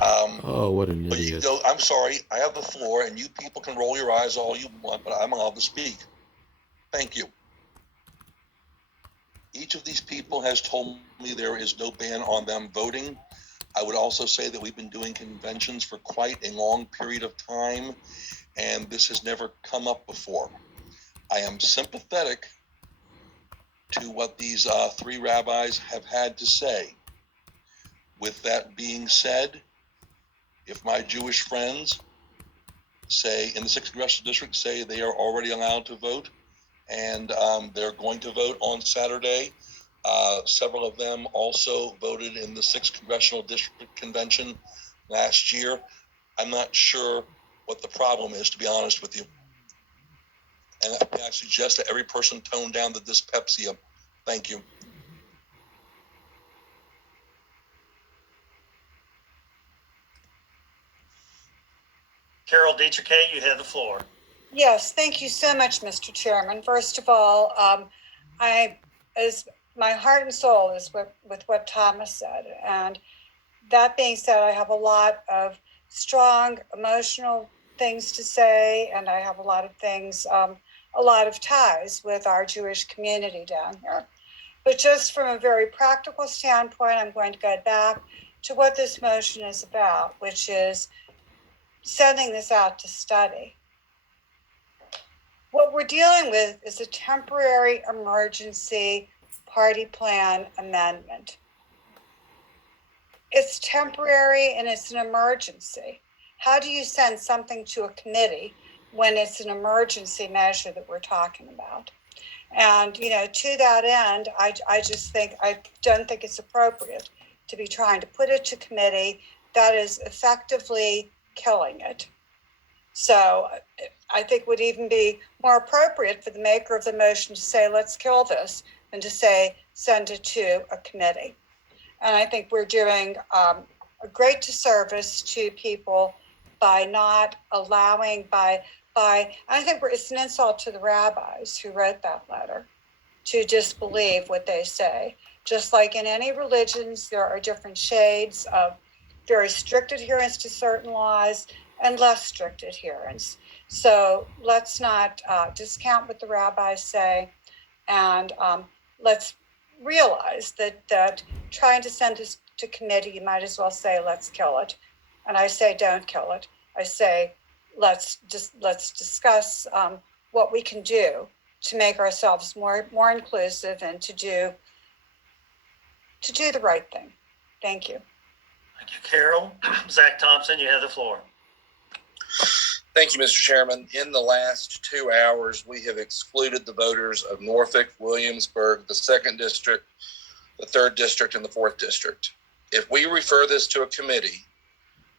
Oh, what an But you idiot. go, I'm sorry, I have the floor, and you people can roll your eyes all you want, but I'm allowed to speak. Thank you. Each of these people has told me there is no ban on them voting. I would also say that we've been doing conventions for quite a long period of time, and this has never come up before. I am sympathetic to what these three rabbis have had to say. With that being said, if my Jewish friends say in the 6th Congressional District say they are already allowed to vote, and they're going to vote on Saturday, several of them also voted in the 6th Congressional District Convention last year. I'm not sure what the problem is, to be honest with you. And I suggest that every person tone down the dyspepsia. Thank you. Carol Dietrich, you have the floor. Yes, thank you so much, Mr. Chairman. First of all, my heart and soul is with what Thomas said. And that being said, I have a lot of strong emotional things to say, and I have a lot of things, a lot of ties with our Jewish community down here. But just from a very practical standpoint, I'm going to go back to what this motion is about, which is sending this out to study. What we're dealing with is a temporary emergency party plan amendment. It's temporary and it's an emergency. How do you send something to a committee when it's an emergency measure that we're talking about? And, to that end, I don't think it's appropriate to be trying to put it to committee. That is effectively killing it. So I think would even be more appropriate for the maker of the motion to say, let's kill this, than to say, send it to a committee. And I think we're doing a great disservice to people by not allowing, I think it's an insult to the rabbis who wrote that letter to disbelieve what they say. Just like in any religions, there are different shades of very strict adherence to certain laws and less strict adherence. So let's not discount what the rabbis say, and let's realize that trying to send this to committee, you might as well say, let's kill it. And I say, don't kill it. I say, let's discuss what we can do to make ourselves more inclusive and to do the right thing. Thank you. Thank you, Carol. Zach Thompson, you have the floor. Thank you, Mr. Chairman. In the last 2 hours, we have excluded the voters of Norfolk, Williamsburg, the 2nd District, the 3rd District, and the 4th District. If we refer this to a committee,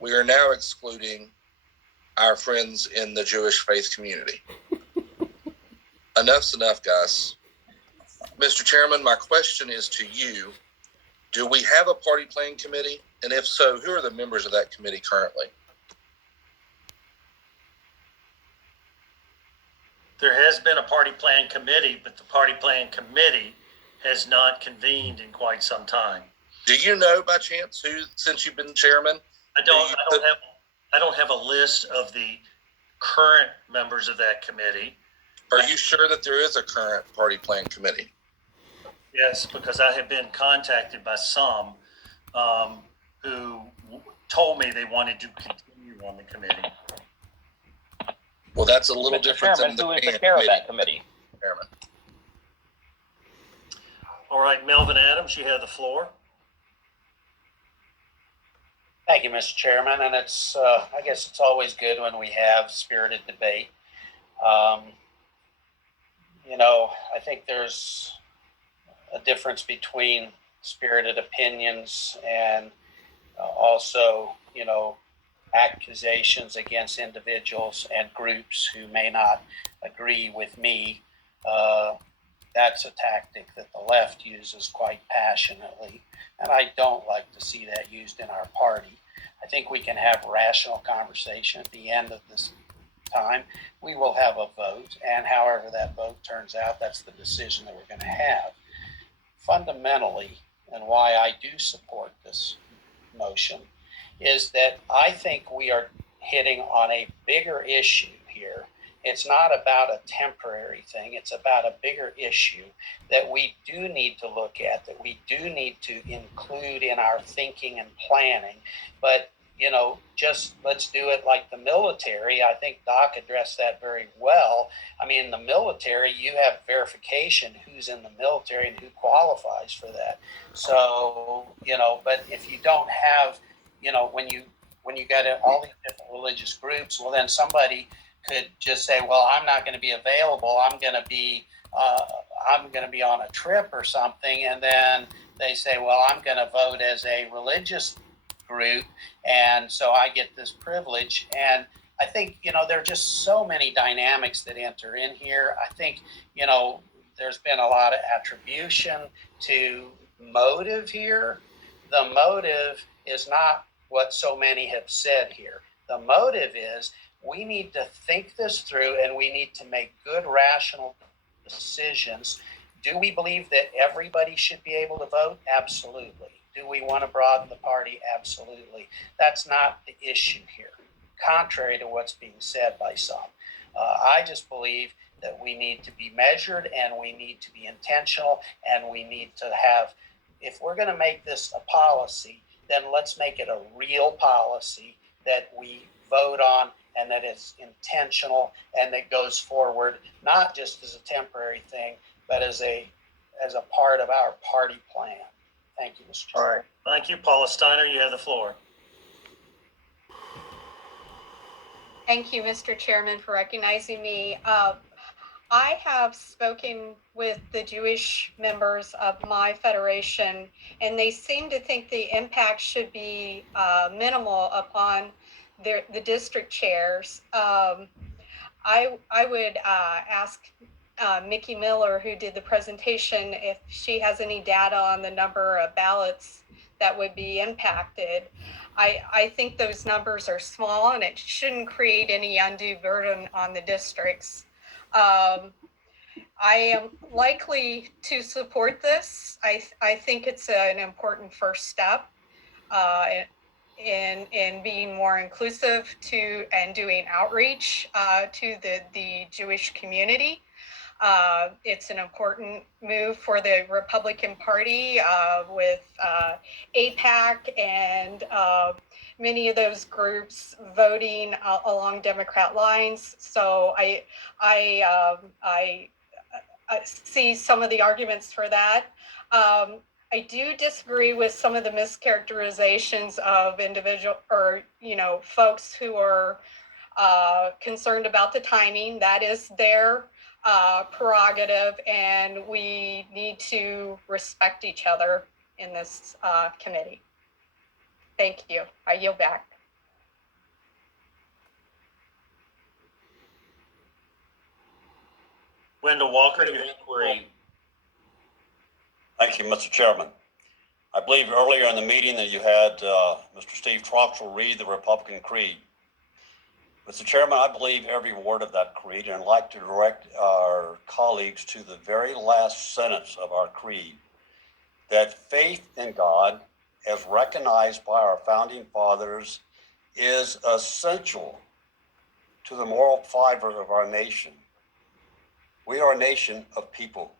we are now excluding our friends in the Jewish faith community. Enough's enough, guys. Mr. Chairman, my question is to you. Do we have a party planning committee? And if so, who are the members of that committee currently? There has been a party plan committee, but the party plan committee has not convened in quite some time. Do you know by chance who, since you've been chairman? I don't have a list of the current members of that committee. Are you sure that there is a current party plan committee? Yes, because I have been contacted by some who told me they wanted to continue on the committee. Well, that's a little different Chairman, than who is the chair of that committee? Chairman. All right, Melvin Adams, you have the floor. Thank you, Mr. Chairman. And it's, I guess it's always good when we have spirited debate. I think there's a difference between spirited opinions and also, accusations against individuals and groups who may not agree with me. That's a tactic that the left uses quite passionately, and I don't like to see that used in our party. I think we can have rational conversation at the end of this time. We will have a vote, and however that vote turns out, that's the decision that we're going to have. Fundamentally, and why I do support this motion, is that I think we are hitting on a bigger issue here. It's not about a temporary thing. It's about a bigger issue that we do need to look at, that we do need to include in our thinking and planning. But, you know, just let's do it like the military. I think Doc addressed that very well. I mean, in the military, you have verification who's in the military and who qualifies for that. So, you know, but if you don't have, you know, when you got all these different religious groups, well, then somebody could just say, well, I'm not going to be available. I'm going to be on a trip or something. And then they say, well, I'm going to vote as a religious group. And so I get this privilege. And I think, you know, there are just so many dynamics that enter in here. I think, you know, there's been a lot of attribution to motive here. The motive is not what so many have said here. The motive is we need to think this through and we need to make good, rational decisions. Do we believe that everybody should be able to vote? Absolutely. Do we want to broaden the party? Absolutely. That's not the issue here, contrary to what's being said by some. I just believe that we need to be measured and we need to be intentional and we need to have, if we're going to make this a policy, then let's make it a real policy that we vote on and that it's intentional and that goes forward, not just as a temporary thing, but as a part of our party plan. Thank you, Mr. Chairman. All right. Thank you. Paula Steiner, you have the floor. Thank you, Mr. Chairman, for recognizing me. I have spoken with the Jewish members of my federation, and they seem to think the impact should be minimal upon the district chairs. I would ask Mickey Miller, who did the presentation, if she has any data on the number of ballots that would be impacted. I think those numbers are small and it shouldn't create any undue burden on the districts. I am likely to support this. I think it's an important first step in being more inclusive and doing outreach to the Jewish community. It's an important move for the Republican Party with AIPAC and many of those groups voting along Democrat lines. So I see some of the arguments for that. I do disagree with some of the mischaracterizations of folks who are concerned about the timing. That is their prerogative, and we need to respect each other in this committee. Thank you. I yield back. Wendell Walker, you have the floor. Thank you, Mr. Chairman. I believe earlier in the meeting that you had Mr. Steve Troxel read the Republican Creed. Mr. Chairman, I believe every word of that creed, and I'd like to direct our colleagues to the very last sentence of our creed, that faith in God, as recognized by our founding fathers, is essential to the moral fiber of our nation. We are a nation of people.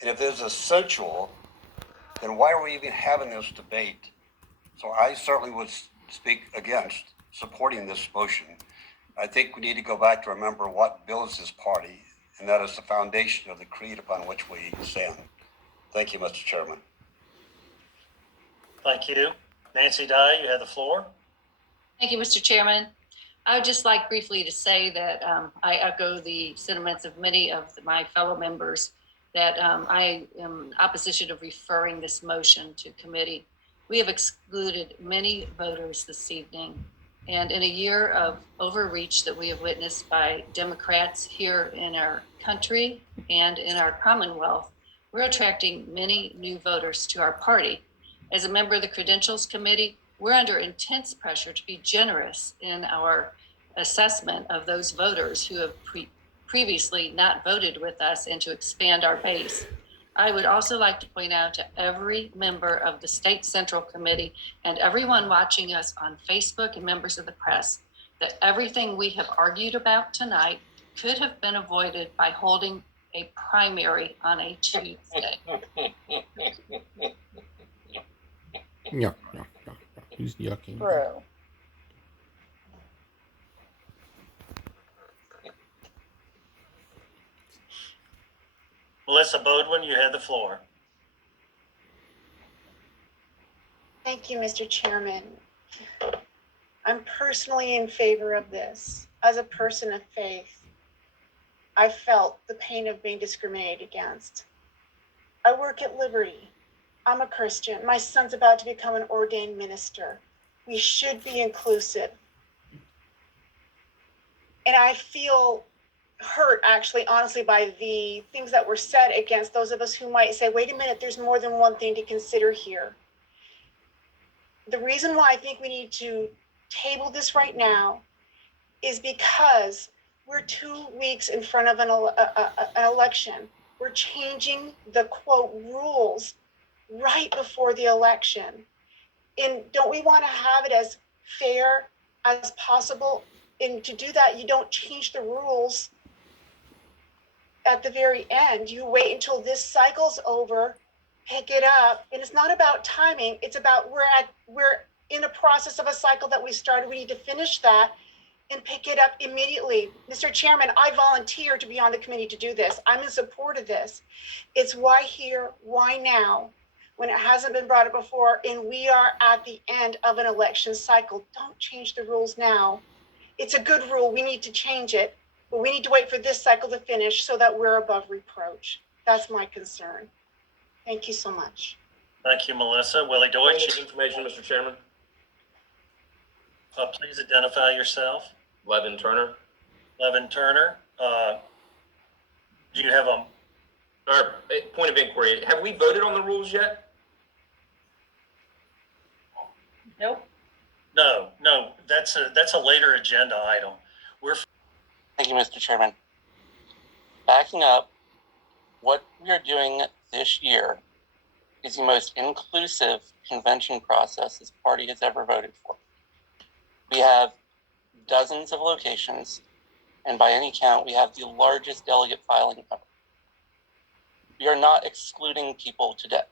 And if it's essential, then why are we even having this debate? So I certainly would speak against supporting this motion. I think we need to go back to remember what builds this party, and that is the foundation of the creed upon which we stand. Thank you, Mr. Chairman. Thank you. Nancy Dye, you have the floor. Thank you, Mr. Chairman. I would just like briefly to say that I echo the sentiments of many of my fellow members that I am in opposition of referring this motion to committee. We have excluded many voters this evening. And in a year of overreach that we have witnessed by Democrats here in our country and in our Commonwealth, we're attracting many new voters to our party. As a member of the Credentials Committee, we're under intense pressure to be generous in our assessment of those voters who have previously not voted with us and to expand our base. I would also like to point out to every member of the State Central Committee and everyone watching us on Facebook and members of the press that everything we have argued about tonight could have been avoided by holding a primary on a Tuesday. Yuck. Who's yucking? True. Melissa Bodwin, you had the floor. Thank you, Mr. Chairman. I'm personally in favor of this. As a person of faith, I felt the pain of being discriminated against. I work at Liberty. I'm a Christian. My son's about to become an ordained minister. We should be inclusive. And I feel hurt, actually, honestly, by the things that were said against those of us who might say, wait a minute, there's more than one thing to consider here. The reason why I think we need to table this right now is because we're 2 weeks in front of an election. We're changing the quote rules right before the election. And don't we want to have it as fair as possible? And to do that, you don't change the rules at the very end. You wait until this cycle's over, pick it up. And it's not about timing. It's about we're in a process of a cycle that we started. We need to finish that and pick it up immediately. Mr. Chairman, I volunteer to be on the committee to do this. I'm in support of this. It's why here, why now, when it hasn't been brought up before, and we are at the end of an election cycle. Don't change the rules now. It's a good rule. We need to change it, but we need to wait for this cycle to finish so that we're above reproach. That's my concern. Thank you so much. Thank you, Melissa. Willie Deutsch. Information, Mr. Chairman. Please identify yourself. Levin Turner. Levin Turner. Do you have a Point of inquiry. Have we voted on the rules yet? Nope. No, that's a later agenda item. Thank you, Mr. Chairman. Backing up, what we are doing this year is the most inclusive convention process this party has ever voted for. We have dozens of locations, and by any count, we have the largest delegate filing ever. We are not excluding people today.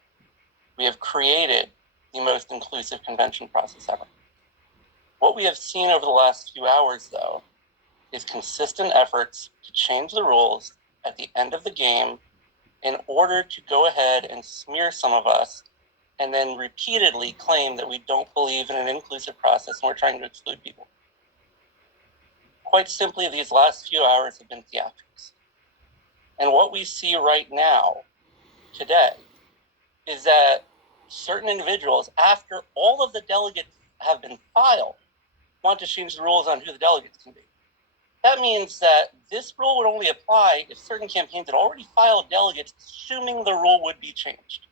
We have created the most inclusive convention process ever. What we have seen over the last few hours, though, is consistent efforts to change the rules at the end of the game in order to go ahead and smear some of us and then repeatedly claim that we don't believe in an inclusive process and we're trying to exclude people. Quite simply, these last few hours have been theatrics. And what we see right now, today, is that certain individuals, after all of the delegates have been filed, want to change the rules on who the delegates can be. That means that this rule would only apply if certain campaigns had already filed delegates, assuming the rule would be changed.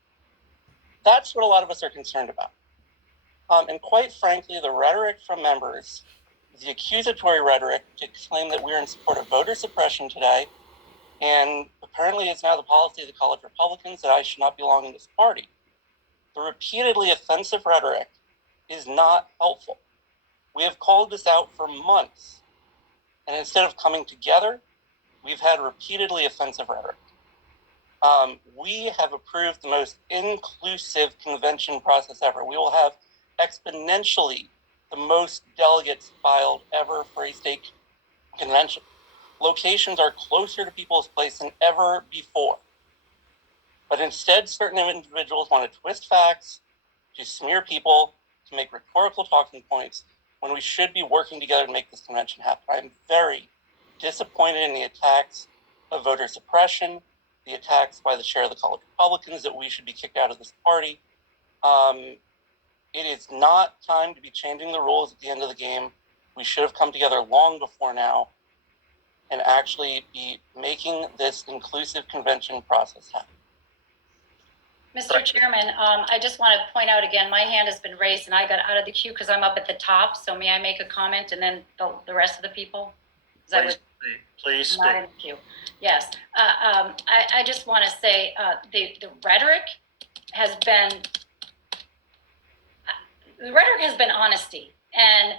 That's what a lot of us are concerned about. And quite frankly, the rhetoric from members, the accusatory rhetoric to claim that we're in support of voter suppression today, and apparently it's now the policy of the college Republicans that I should not belong in this party. The repeatedly offensive rhetoric is not helpful. We have called this out for months. And instead of coming together, we've had repeatedly offensive rhetoric. We have approved the most inclusive convention process ever. We will have exponentially the most delegates filed ever for a state convention. Locations are closer to people's place than ever before. But instead, certain individuals want to twist facts, to smear people, to make rhetorical talking points, when we should be working together to make this convention happen. I'm very disappointed in the attacks of voter suppression, the attacks by the chair of the college Republicans that we should be kicked out of this party. It is not time to be changing the rules at the end of the game. We should have come together long before now and actually be making this inclusive convention process happen. Mr. Chairman, I just want to point out again, my hand has been raised and I got out of the queue because I'm up at the top. So may I make a comment and then the rest of the people? Please speak. Not an issue. Yes. I just want to say the rhetoric has been honesty, and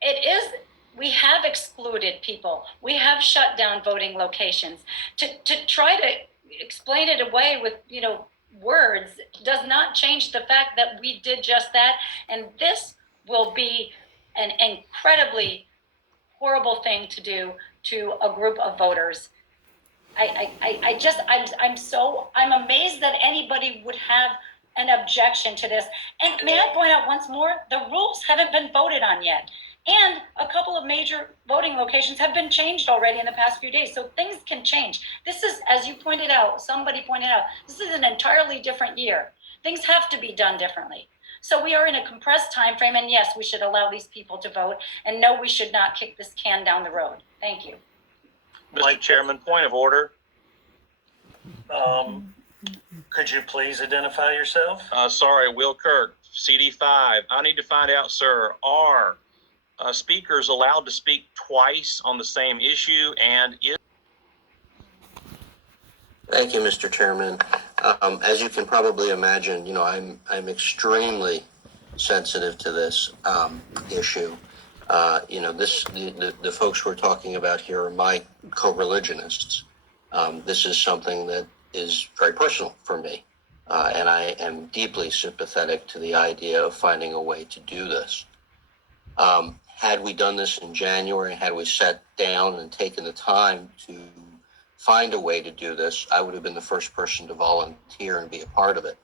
it is. We have excluded people. We have shut down voting locations. To try to explain it away with words does not change the fact that we did just that, and this will be an incredibly horrible thing to do to a group of voters. I'm amazed that anybody would have an objection to this. And may I point out once more, the rules haven't been voted on yet. And a couple of major voting locations have been changed already in the past few days. So things can change. This is, as you pointed out, somebody pointed out, this is an entirely different year. Things have to be done differently. So we are in a compressed time frame, and yes, we should allow these people to vote. And no, we should not kick this can down the road. Thank you. Mr. Chairman, point of order. Could you please identify yourself? Sorry, Will Kirk, CD5. I need to find out, sir, are speakers allowed to speak twice on the same issue, and is... Thank you, Mr. Chairman. As you can probably imagine, I'm extremely sensitive to this issue. The folks we're talking about here are my co-religionists. This is something that is very personal for me, and I am deeply sympathetic to the idea of finding a way to do this. Had we done this in January, had we sat down and taken the time to find a way to do this, I would have been the first person to volunteer and be a part of it.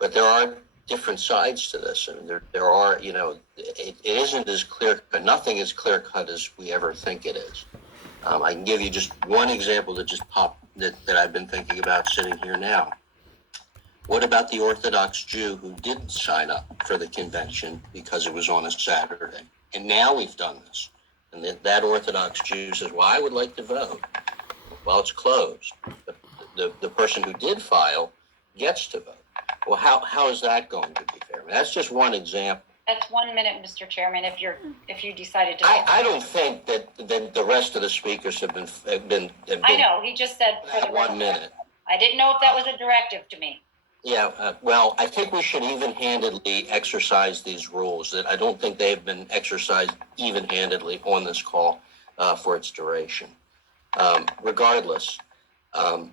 But there are different sides to this, and there are, it isn't as clear, nothing as clear cut as we ever think it is. I can give you just one example that just popped that I've been thinking about sitting here now. What about the Orthodox Jew who didn't sign up for the convention because it was on a Saturday? And now we've done this. And that Orthodox Jew says, well, I would like to vote. Well, it's closed. But the person who did file gets to vote. Well, how is that going to be fair? I mean, that's just one example. That's 1 minute, Mr. Chairman, if you decided to. I don't think that the rest of the speakers have been I know, he just said for the 1 minute. I didn't know if that was a directive to me. Yeah, well, I think we should even-handedly exercise these rules. That I don't think they've been exercised even-handedly on this call for its duration. Regardless, the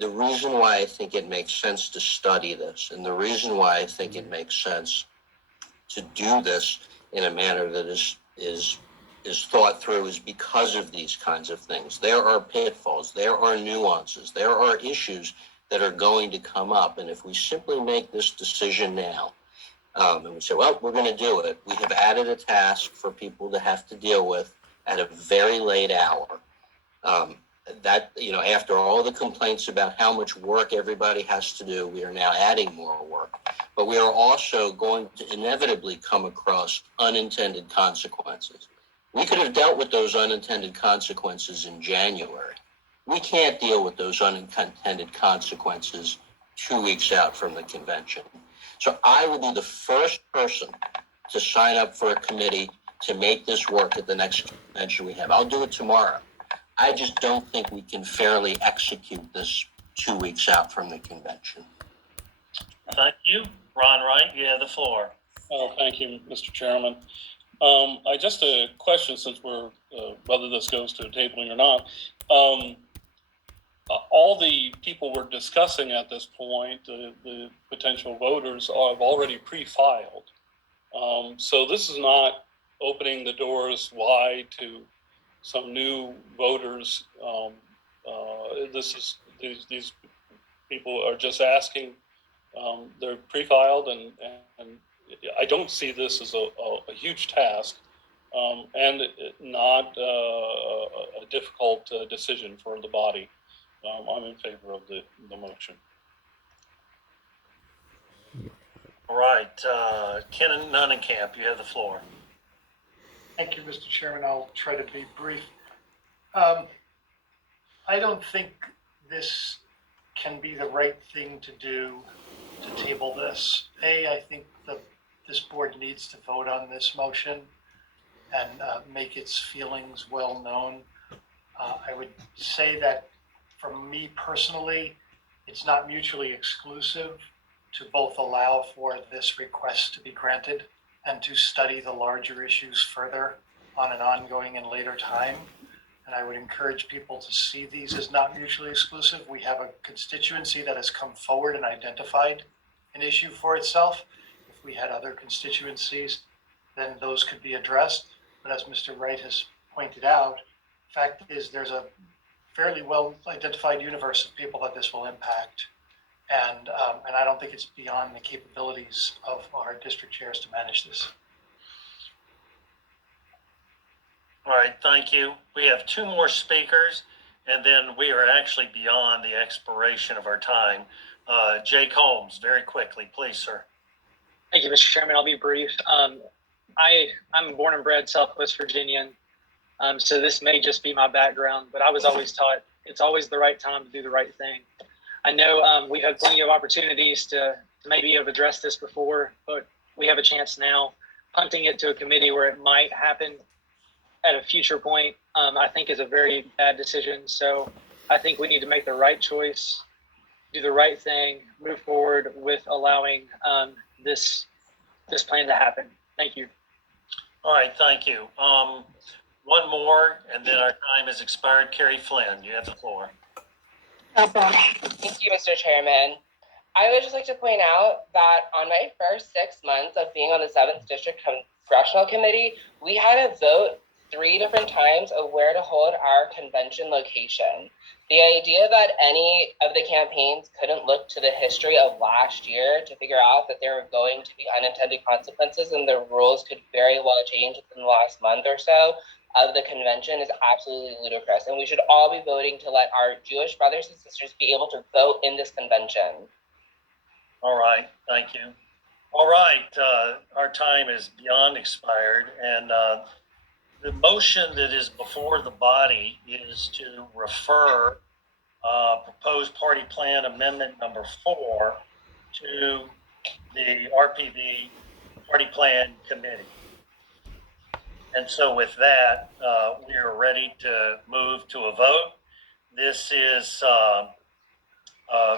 reason why I think it makes sense to study this, and the reason why I think it makes sense to do this in a manner that is thought through, is because of these kinds of things. There are pitfalls, there are nuances, there are issues that are going to come up. And if we simply make this decision now, and we say, well, we're going to do it, we have added a task for people to have to deal with at a very late hour. After all the complaints about how much work everybody has to do, we are now adding more work. But we are also going to inevitably come across unintended consequences. We could have dealt with those unintended consequences in January. We can't deal with those unintended consequences 2 weeks out from the convention. So I will be the first person to sign up for a committee to make this work at the next convention we have. I'll do it tomorrow. I just don't think we can fairly execute this 2 weeks out from the convention. Thank you. Ron Wright, you have the floor. Oh, thank you, Mr. Chairman. I just a question, since we're whether this goes to tabling or not. All the people we're discussing at this point, the potential voters, have already pre-filed. So this is not opening the doors wide to some new voters. These people are just asking. They're pre-filed, and I don't see this as a huge task, and not a difficult decision for the body. I'm in favor of the motion. All right, Ken Nunnenkamp, you have the floor. Thank you, Mr. Chairman. I'll try to be brief. I don't think this can be the right thing to do to table this. I think this board needs to vote on this motion. and make its feelings well known. I would say that for me personally, it's not mutually exclusive to both allow for this request to be granted and to study the larger issues further on an ongoing and later time. And I would encourage people to see these as not mutually exclusive. We have a constituency that has come forward and identified an issue for itself. If we had other constituencies, then those could be addressed. But as Mr. Wright has pointed out, the fact is there's a fairly well identified universe of people that this will impact. And I don't think it's beyond the capabilities of our district chairs to manage this. All right, thank you. We have two more speakers, and then we are actually beyond the expiration of our time. Jake Holmes, very quickly, please, sir. Thank you, Mr. Chairman. I'll be brief. I'm born and bred Southwest Virginian, so this may just be my background, but I was always taught it's always the right time to do the right thing. I know we've had plenty of opportunities to maybe have addressed this before, but we have a chance now. Punting it to a committee where it might happen at a future point, I think is a very bad decision. So I think we need to make the right choice, do the right thing, move forward with allowing this plan to happen. Thank you. All right, thank you. One more, and then our time has expired. Carrie Flynn, you have the floor. Thank you, Mr. Chairman. I would just like to point out that on my first 6 months of being on the 7th District Congressional Committee, we had a vote 3 different times of where to hold our convention location. The idea that any of the campaigns couldn't look to the history of last year to figure out that there were going to be unintended consequences and the rules could very well change within the last month or so of the convention is absolutely ludicrous. And we should all be voting to let our Jewish brothers and sisters be able to vote in this convention. All right, thank you. All right, our time is beyond expired, and the motion that is before the body is to refer proposed party plan amendment number 4 to the RPV Party Plan Committee. And so with that, we are ready to move to a vote. This is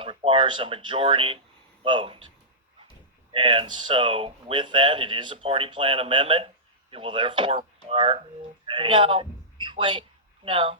requires a majority vote. And so with that, it is a party plan amendment. It will therefore require No, wait, no.